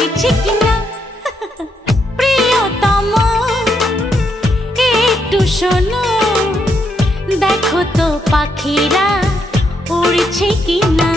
লাগিছে কিনা প্রিয়তম একটু শোনো দেখো তো পাখিরা উড়ছে কিনা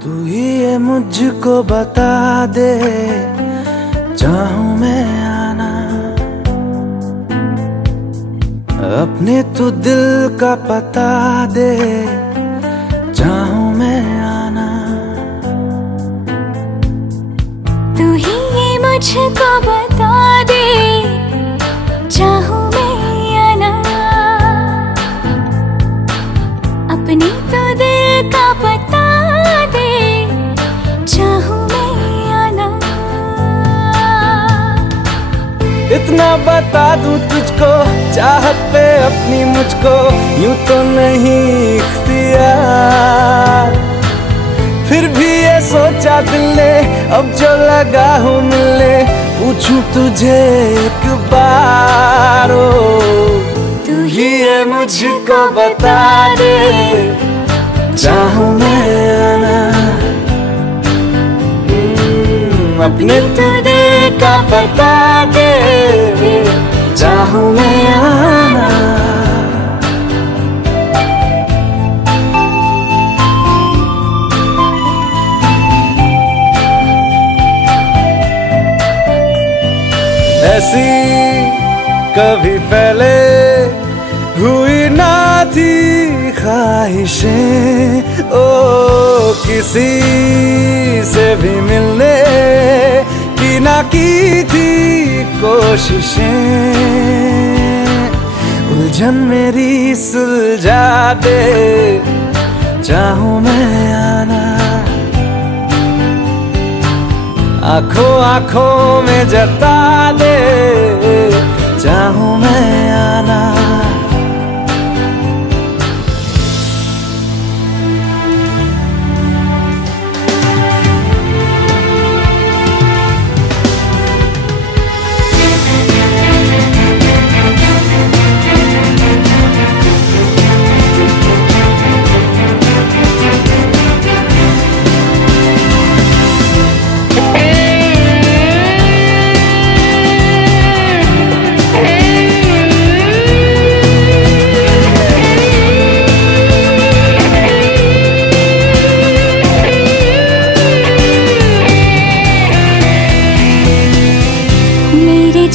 तू ही ये मुझको बता दे चाहूं मैं आना अपने तू दिल का पता दे चाहूं मैं आना तू ही ये मुझको बता दे चाहूं मैं आना अपने तो दिल का पता इतना बता दूं तुझको चाहत पे अपनी मुझको यूं तो नहीं इख्तियार फिर भी ये सोचा दिल ने अब जो लगा हूँ मिलने पूछूं तुझे एक बार ओ तू ही ये मुझको बता दे चाहूं मैं आना अपने तो दिल का पता दे चाहूं मैं आना ऐसी कभी पहले हुई ना थी ख्वाहिशें ओ किसी से भी मिलने की ना की थी कोशिशें उलझन मेरी सुलझा दे चाहूं मैं आना आंखों आंखों में जता दे चाहूं मैं आना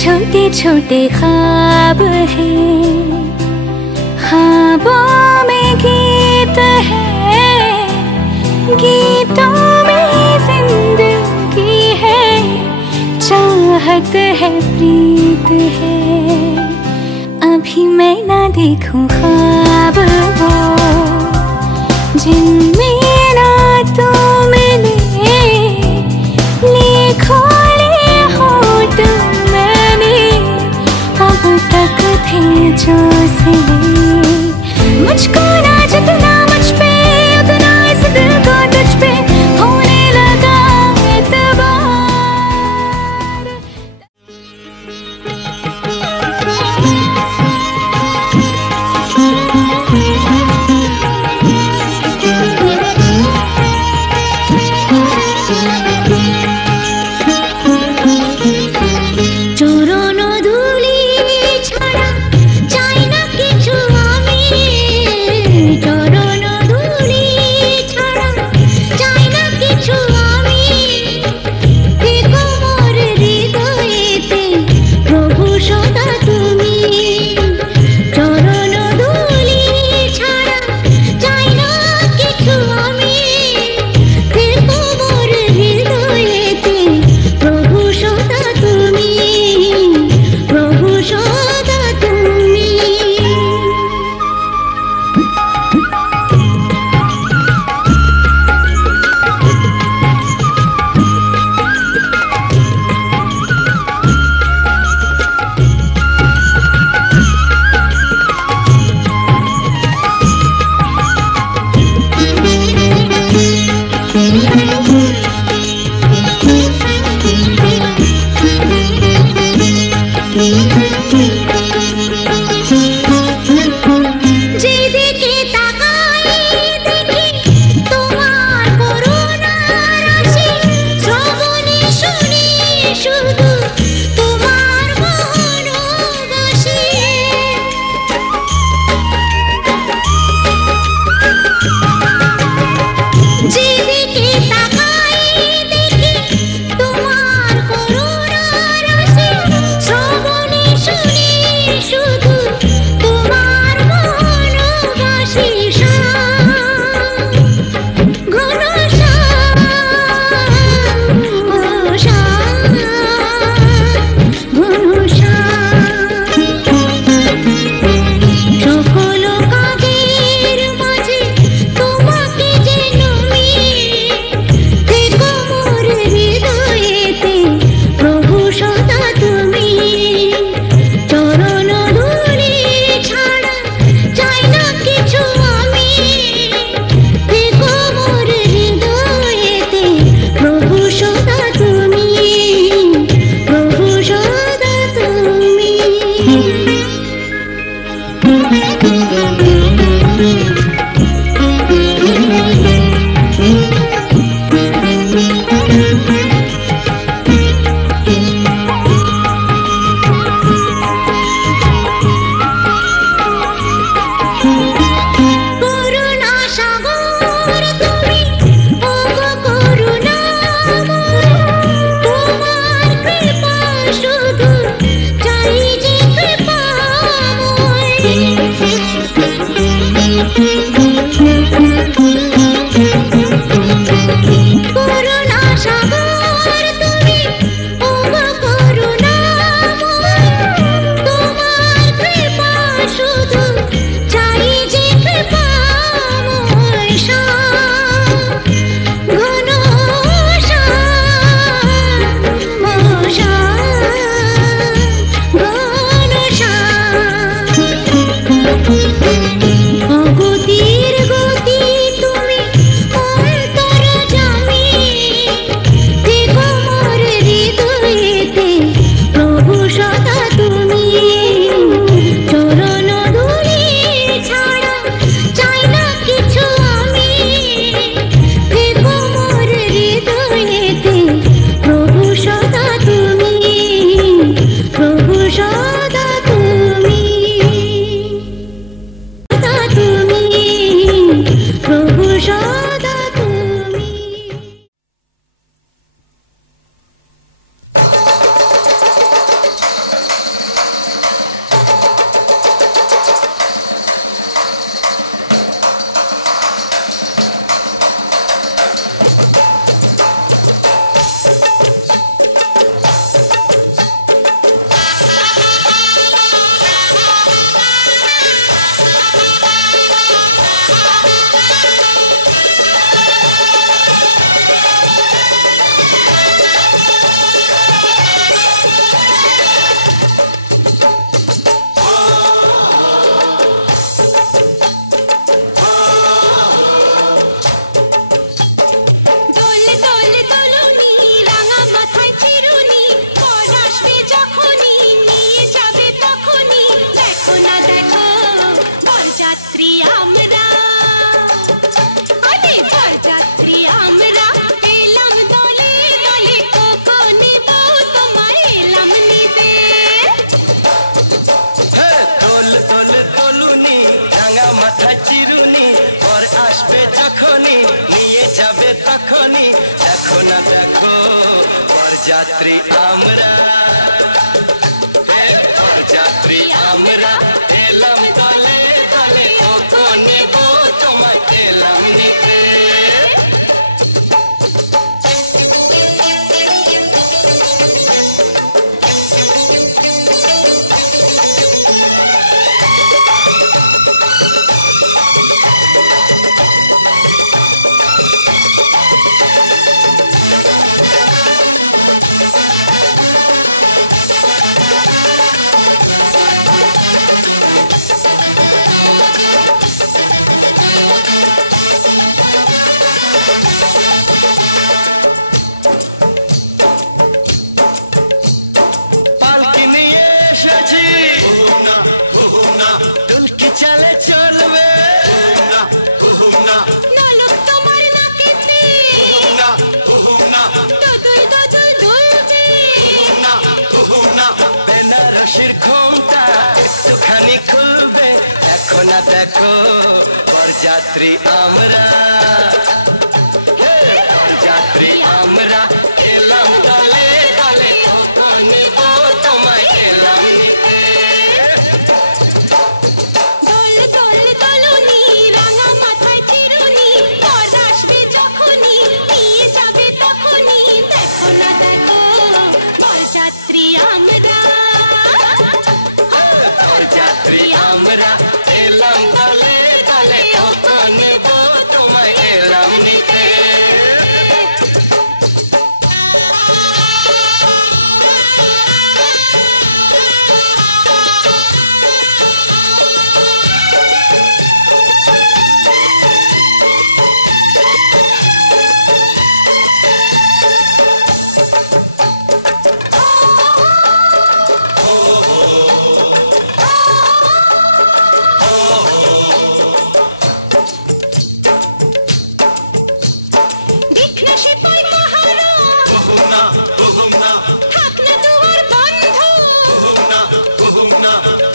छोटे छोटे ख्वाब हैं ख्वाबों में गीत है गीतों में जिंदगी है चाहत है प्रीत है अभी मैं ना देखूं ख्वाब वो जिनमें ना तू मिले लिखो थे जो सिले मुझको ना जितना मुझ पे उतना इस दिल को तुझ पे होने लगा एतबार Hit যখনই নিয়ে যাবে তখনই দেখো না দেখো বরযাত্রী আমরা বরযাত্রী আমরা এলাম দলে দলে ও নেব তোমায় এলাম নিতে দুলকি চালে চলবে নালক তোমার নাকেতে দদুল দদুল দুলবে বেনারসির ঘোমটা একটুখানি খুলবে দেখো না দেখো বরযাত্রী আমরা বরযাত্রী আমরা এলাম দলে দলে নেব তোমায় এলাম নিতে বরযাত্রী আমরা এলাম দলে দলে নেব তোমায় এলাম নিতে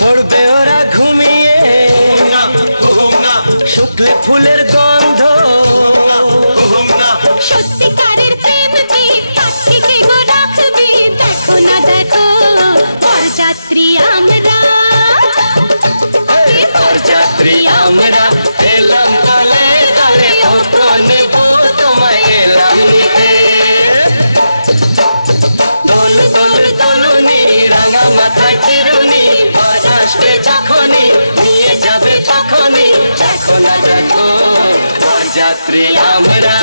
পড়বে ওরা ঘুমিয়ে শুকলে ফুলের গন্ধ সত্যিকারের প্রেম থেকে গো রাখবি দেখো না দেখো বরযাত্রী আমরা বরযাত্রী আমরা এলাম দলে দলে নেব তোমায় এলাম নিতে দোল দোল দোলনি রাঙা মাথায় চিরুনি আসবে যখনই নিয়ে যাবে তখনই দেখো না দেখো বরযাত্রী আমরা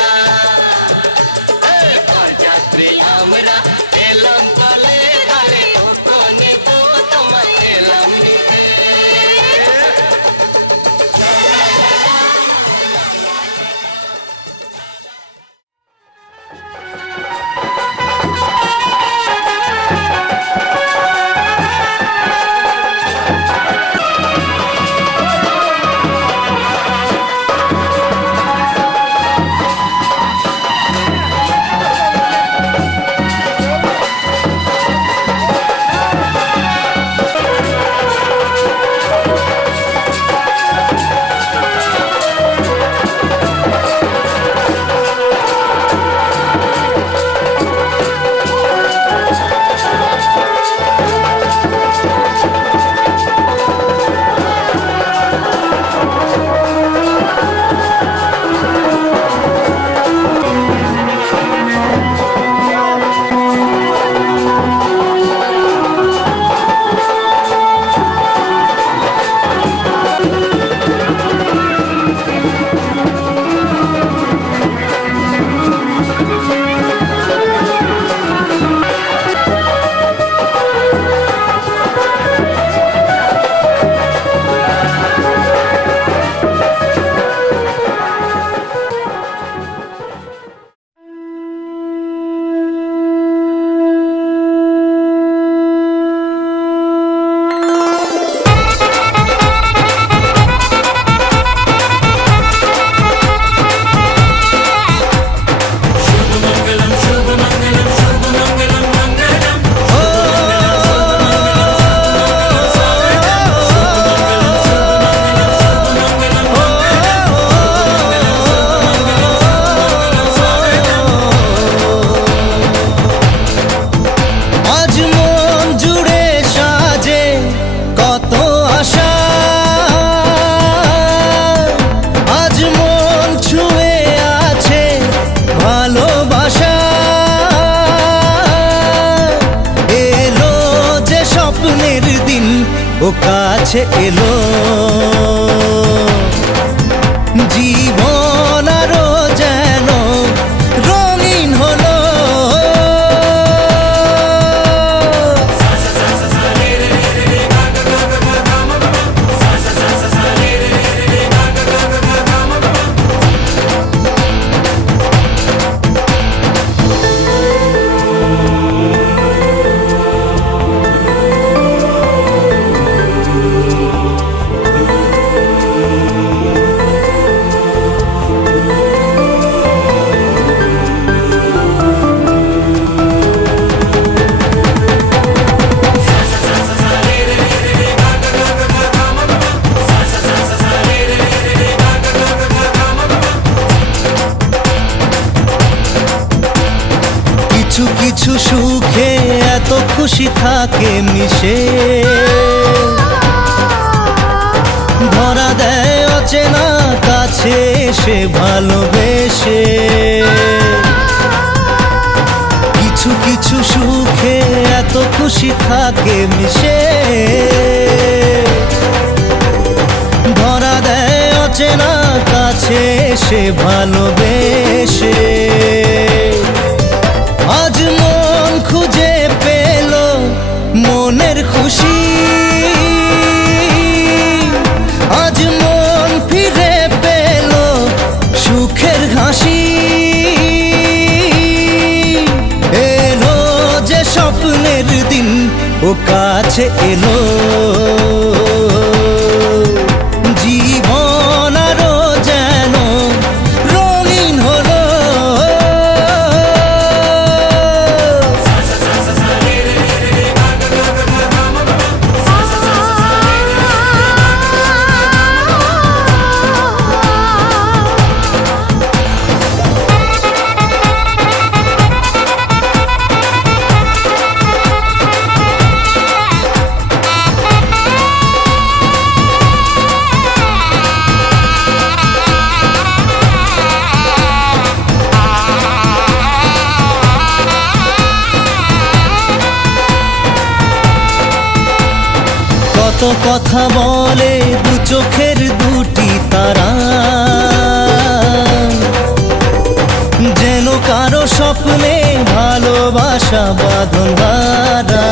বরযাত্রী আমরা এলাম দলে দলে নেব তোমায় এলাম নিতে স্বপ্নের দিন ও কাছে এলো, জীবন আরো যেন রঙিন হলো। কিছু কিছু সুখে এত খুশি থাকে মিশে, ধরা দেয় অচেনা কাছে এসে ভালোবেসে। কিছু কিছু সুখে এত খুশি থাকে মিশে, ধরা দেয় অচেনা কাছে এসে ভালোবেসে। আজ মন খুঁজে পেল মনের খুশি, আজ মন ফিরে পেল সুখের হাসি। এলো যে স্বপ্নের দিন ও কাছে এলো, জীবন আরো যেন রঙিন হলো। কত কথা বলে দু চোখের দুটি তারা, যেন কারো স্বপ্নে ভালোবাসা বাঁধন হারা।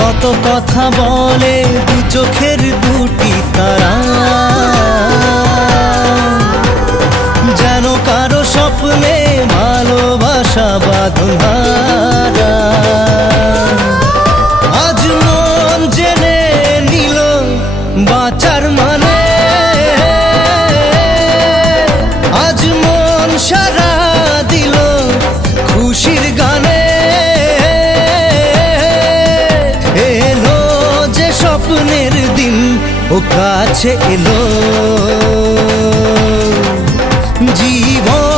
কত কথা বলে দু চোখের দুটি তারা, যেন কারো স্বপ্নে ভালোবাসা বাঁধন হারা। আজ মন জেনে নিল বাঁচার মানে, আজ মন সারা দিল খুশির গানে। এলো যে স্বপ্নের দিন ও কাছে এলো, জীবন